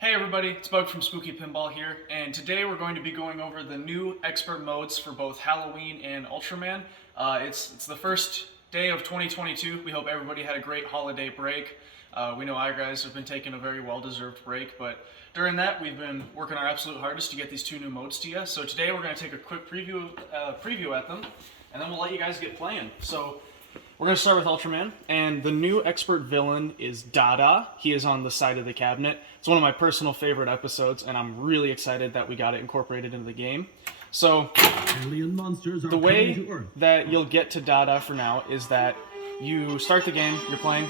Hey everybody, it's Bug from Spooky Pinball here, and today we're going to be going over the new expert modes for both Halloween and Ultraman. It's the first day of 2022. We hope everybody had a great holiday break. We know I guys have been taking a very well-deserved break, but during that we've been working our absolute hardest to get these two new modes to you. So today we're going to take a quick preview at them, and then we'll let you guys get playing. So we're going to start with Ultraman, and the new expert villain is Dada. He is on the side of the cabinet. It's one of my personal favorite episodes, and I'm really excited that we got it incorporated into the game. So, Alien monsters are the way coming to Earth. that you'll get to Dada for now is that you start the game, you're playing.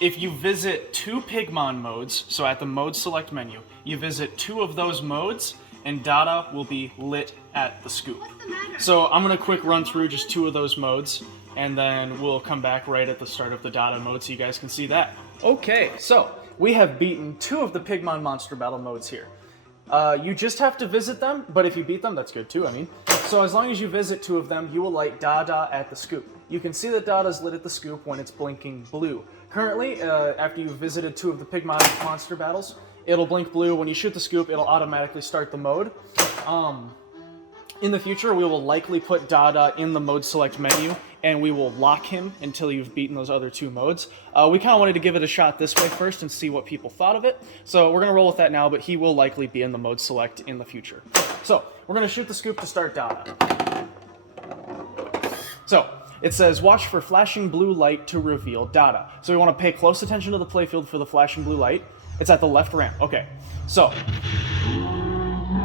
If you visit two Pigmon modes, so at the mode select menu, you visit two of those modes, and Dada will be lit at the scoop. So I'm going to quick run through just two of those modes, and then we'll come back right at the start of the Dada mode so you guys can see that. Okay, so we have beaten two of the Pigmon Monster Battle modes here. You just have to visit them, but if you beat them, that's good too, I mean. So as long as you visit two of them, you will light Dada at the scoop. You can see that Dada's lit at the scoop when it's blinking blue. Currently, after you've visited two of the Pigmon Monster Battles, it'll blink blue. When you shoot the scoop, it'll automatically start the mode. In the future, we will likely put Dada in the mode select menu, and we will lock him until you've beaten those other two modes. We kind of wanted to give it a shot this way first and see what people thought of it. So we're going to roll with that now, but he will likely be in the mode select in the future. So we're going to shoot the scoop to start Dada. So it says, watch for flashing blue light to reveal Dada. So we want to pay close attention to the playfield for the flashing blue light. It's at the left ramp. Okay, so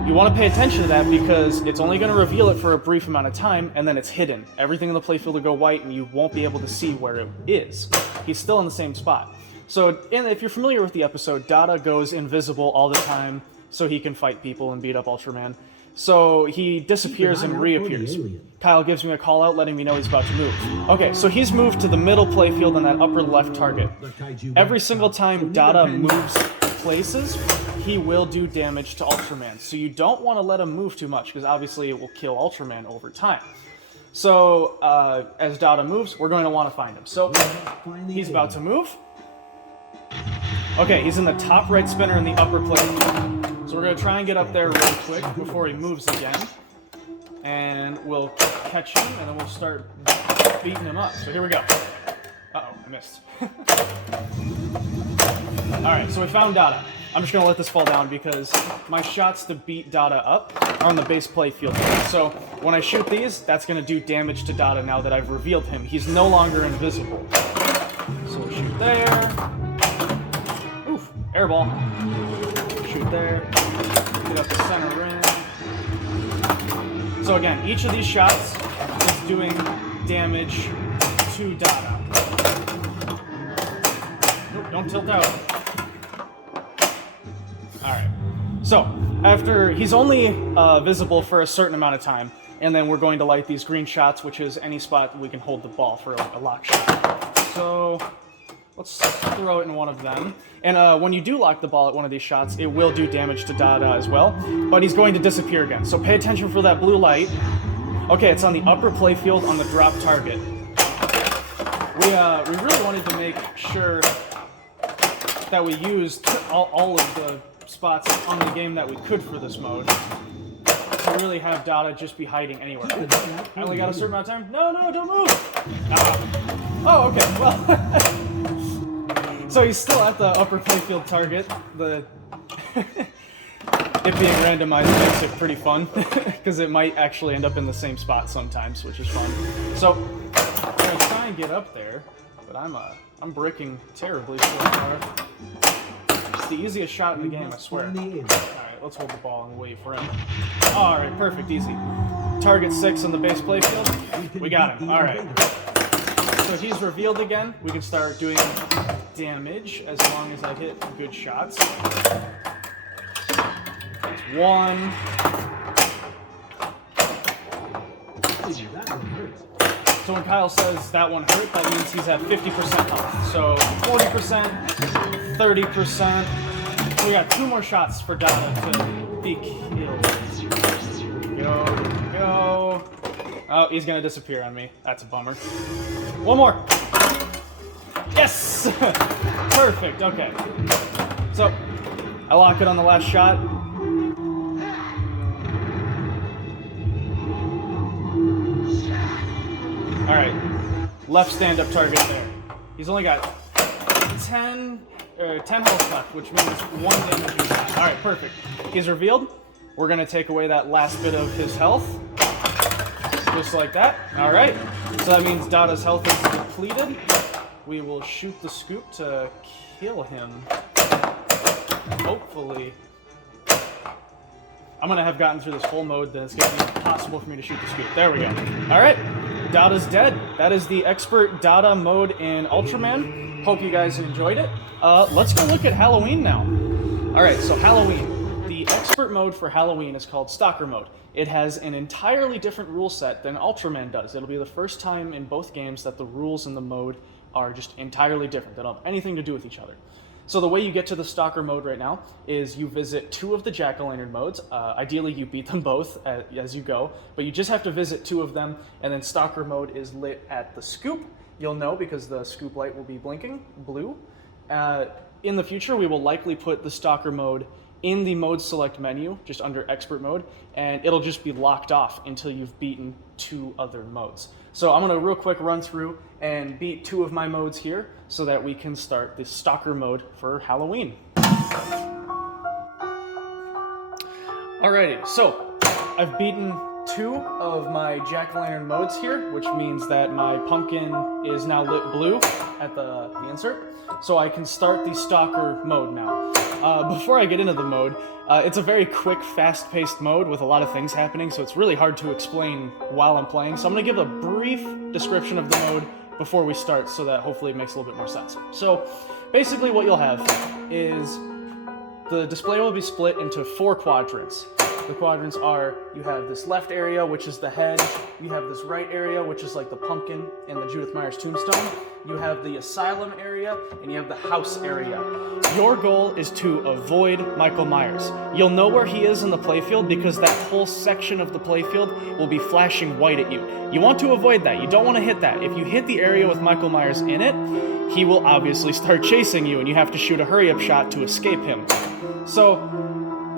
you want to pay attention to that because it's only going to reveal it for a brief amount of time, and then it's hidden. Everything in the playfield will go white, and you won't be able to see where it is. He's still in the same spot. So if you're familiar with the episode, Dada goes invisible all the time so he can fight people and beat up Ultraman. So he disappears and reappears. Kyle gives me a call out letting me know he's about to move. Okay, so he's moved to the middle playfield on that upper left target. Every single time Dada moves places, he will do damage to Ultraman. So you don't want to let him move too much because obviously it will kill Ultraman over time. So as Dada moves, we're going to want to find him. So he's about to move. Okay, he's in the top right spinner in the upper playfield. So we're going to try and get up there really quick before he moves again. And we'll catch him, and then we'll start beating him up. So here we go. Uh-oh, I missed. Alright, so we found Dada. I'm just going to let this fall down because my shots to beat Dada up are on the base playfield. So when I shoot these, that's going to do damage to Dada now that I've revealed him. He's no longer invisible. So we'll shoot there. Oof, airball. Shoot there. Get up the center rim. So again, each of these shots is doing damage to Dada. Nope, don't tilt out. Alright. So, after he's only visible for a certain amount of time, and then we're going to light these green shots, which is any spot we can hold the ball for a lock shot. So let's throw it in one of them. And when you do lock the ball at one of these shots, it will do damage to Dada as well, but he's going to disappear again. So pay attention for that blue light. Okay, it's on the upper playfield on the drop target. We really wanted to make sure that we used all of the spots on the game that we could for this mode. To really have Dada just be hiding anywhere. I only got a certain amount of time? No, don't move! Ah. Oh, okay, well. So he's still at the upper playfield target. It being randomized makes it pretty fun, because it might actually end up in the same spot sometimes, which is fun. So, I'm going to try and get up there, but I'm bricking terribly so far. It's the easiest shot in the game, I swear. Alright, let's hold the ball and wait for him. Alright, perfect, easy. Target 6 on the base playfield. We got him, alright. So he's revealed again. We can start doing damage as long as I hit good shots. That's one. So when Kyle says that one hurt, that means he's at 50% health. So 40%, 30%. We got two more shots for Dada to be killed. Go. Oh, he's gonna disappear on me. That's a bummer. One more. Yes! Perfect, okay. So, I lock it on the last shot. All right, left stand-up target there. He's only got 10 health left, which means 1 damage each time. All right, perfect. He's revealed. We're gonna take away that last bit of his health, just like that. All right, so that means Dada's health is depleted. We will shoot the scoop to kill him. Hopefully. I'm gonna have gotten through this whole mode, then it's gonna be impossible for me to shoot the scoop. There we go. All right. Dada's dead. That is the expert Dada mode in Ultraman. Hope you guys enjoyed it. Let's go look at Halloween now. Alright, so Halloween. The expert mode for Halloween is called Stalker mode. It has an entirely different rule set than Ultraman does. It'll be the first time in both games that the rules in the mode are just entirely different. They don't have anything to do with each other. So the way you get to the Stalker mode right now is you visit 2 of the Jack-o'-lantern modes. Ideally, you beat them both as you go, but you just have to visit 2 of them, and then Stalker mode is lit at the scoop. You'll know because the scoop light will be blinking blue. In the future, we will likely put the Stalker mode in the mode select menu, just under expert mode, and it'll just be locked off until you've beaten 2 other modes. So I'm gonna real quick run through and beat 2 of my modes here so that we can start the Stalker mode for Halloween. Alrighty, so I've beaten 2 of my jack-o'-lantern modes here, which means that my pumpkin is now lit blue at the insert. So I can start the Stalker mode now. Before I get into the mode, it's a very quick, fast-paced mode with a lot of things happening, so it's really hard to explain while I'm playing. So I'm going to give a brief description of the mode before we start so that hopefully it makes a little bit more sense. So basically what you'll have is the display will be split into 4 quadrants. The quadrants are, you have this left area, which is the head. You have this right area, which is like the pumpkin and the Judith Myers tombstone. You have the asylum area, and you have the house area. Your goal is to avoid Michael Myers. You'll know where he is in the playfield because that whole section of the playfield will be flashing white at you. You want to avoid that. You don't want to hit that. If you hit the area with Michael Myers in it, he will obviously start chasing you, and you have to shoot a hurry-up shot to escape him. So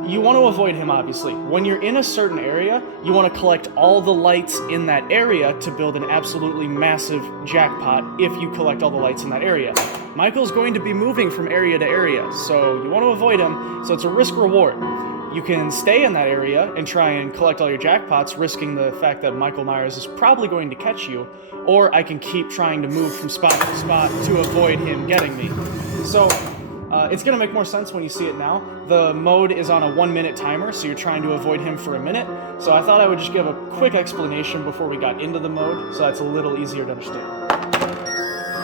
you want to avoid him, obviously. When you're in a certain area, you want to collect all the lights in that area to build an absolutely massive jackpot if you collect all the lights in that area. Michael's going to be moving from area to area, so you want to avoid him, so it's a risk-reward. You can stay in that area and try and collect all your jackpots, risking the fact that Michael Myers is probably going to catch you, or I can keep trying to move from spot to spot to avoid him getting me. So it's going to make more sense when you see it now. The mode is on a 1-minute timer, so you're trying to avoid him for a minute. So I thought I would just give a quick explanation before we got into the mode, so that's a little easier to understand.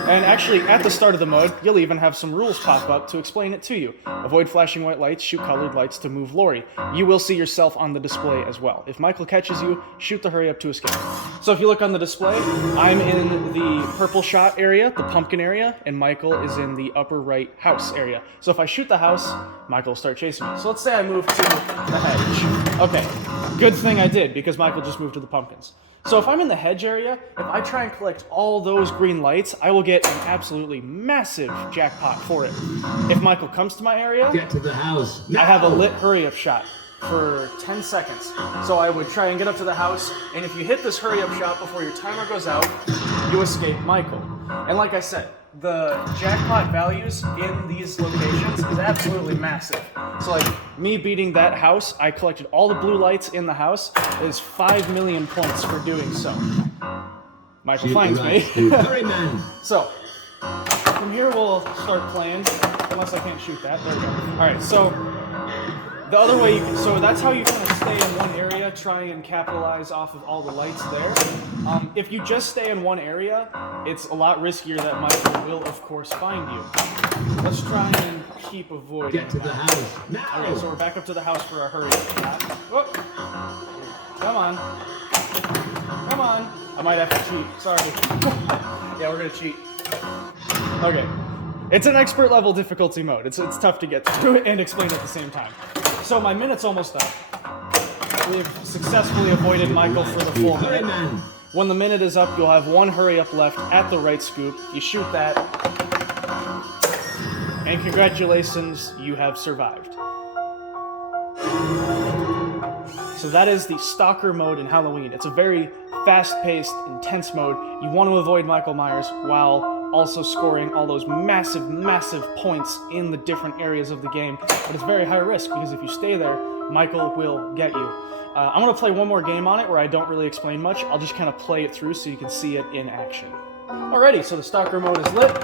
And actually, at the start of the mode, you'll even have some rules pop up to explain it to you. Avoid flashing white lights, shoot colored lights to move Lori. You will see yourself on the display as well. If Michael catches you, shoot the hurry up to escape. So if you look on the display, I'm in the purple shot area, the pumpkin area, and Michael is in the upper right house area. So if I shoot the house, Michael will start chasing me. So let's say I move to the hedge. Okay, good thing I did, because Michael just moved to the pumpkins. So if I'm in the hedge area, if I try and collect all those green lights, I will get an absolutely massive jackpot for it. If Michael comes to my area, get to the house now. I have a lit hurry-up shot for 10 seconds. So I would try and get up to the house, and if you hit this hurry-up shot before your timer goes out, you escape Michael. And like I said, the jackpot values in these locations is absolutely massive. So like, me beating that house, I collected all the blue lights in the house, is 5 million points for doing so. Michael finds me. Hurry, man. So, from here we'll start playing, unless I can't shoot that. There we go. Alright, so the other way, so that's how you kind of stay in one area, try and capitalize off of all the lights there. If you just stay in one area, it's a lot riskier that Michael will, of course, find you. Let's try and keep avoiding Get to the house now. Okay, so we're back up to the house for a hurry shot. Whoop. Come on. Come on. I might have to cheat. Sorry. Yeah, we're gonna cheat. Okay. It's an expert level difficulty mode. It's tough to get through and explain at the same time. So my minute's almost up. We've successfully avoided Michael for the full minute. When the minute is up, you'll have 1 hurry up left at the right scoop. You shoot that, and congratulations, you have survived. So that is the Stalker mode in Halloween. It's a very fast-paced, intense mode. You want to avoid Michael Myers while also scoring all those massive, massive points in the different areas of the game. But it's very high risk because if you stay there, Michael will get you. I'm going to play one more game on it where I don't really explain much. I'll just kind of play it through so you can see it in action. Alrighty, so the Stalker mode is lit.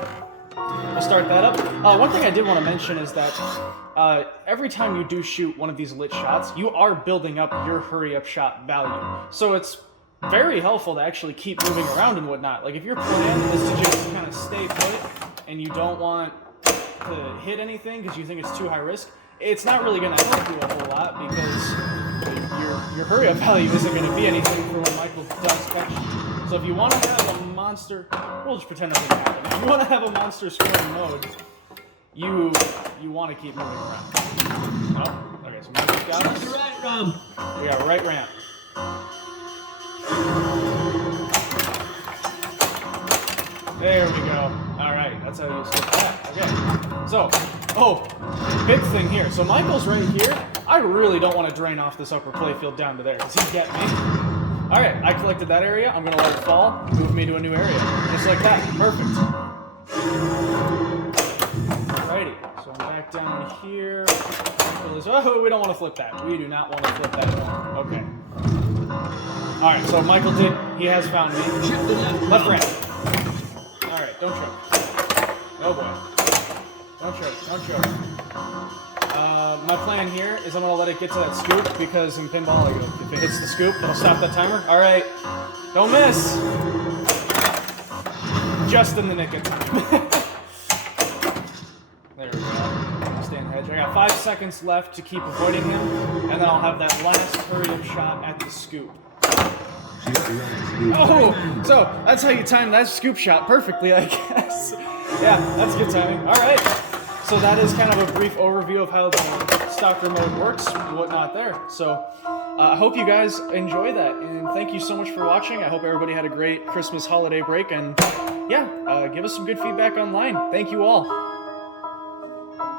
We'll start that up. One thing I did want to mention is that every time you do shoot one of these lit shots, you are building up your hurry-up shot value. So it's very helpful to actually keep moving around and whatnot. Like, if your plan is to just kind of stay put and you don't want to hit anything because you think it's too high risk, it's not really going to help you a whole lot because your hurry-up value isn't going to be anything for when Michael does catch you. So if you want to have a monster, we'll just pretend it didn't happen. If you want to have a monster scoring mode, you want to keep moving around. Oh, okay, so Michael's got us. Right ramp. We got a right ramp. There we go. Alright, that's how you skip that. Okay. So, big thing here. So Michael's right here. I really don't want to drain off this upper playfield down to there. Does he get me? Alright, I collected that area. I'm going to let it fall. Move me to a new area. Just like that. Perfect. Alrighty. So I'm back down here. Oh, we don't want to flip that. We do not want to flip that at all. Okay. Alright, so Michael he has found me. Left ramp. Alright, don't choke. Oh boy. Don't choke. My plan here is I'm going to let it get to that scoop because in pinball, if it hits the scoop, it'll stop that timer. Alright, don't miss. Just in the nick of time. There we go. Stay in the hedge. I got 5 seconds left to keep avoiding him, and then I'll have that last hurry-up shot at the scoop. Oh, so that's how you time that scoop shot perfectly, I guess. Yeah, that's good timing. All right. So that is kind of a brief overview of how the Stalker mode works and whatnot there. So I hope you guys enjoy that, and thank you so much for watching. I hope everybody had a great Christmas holiday break, and yeah, give us some good feedback online. Thank you all.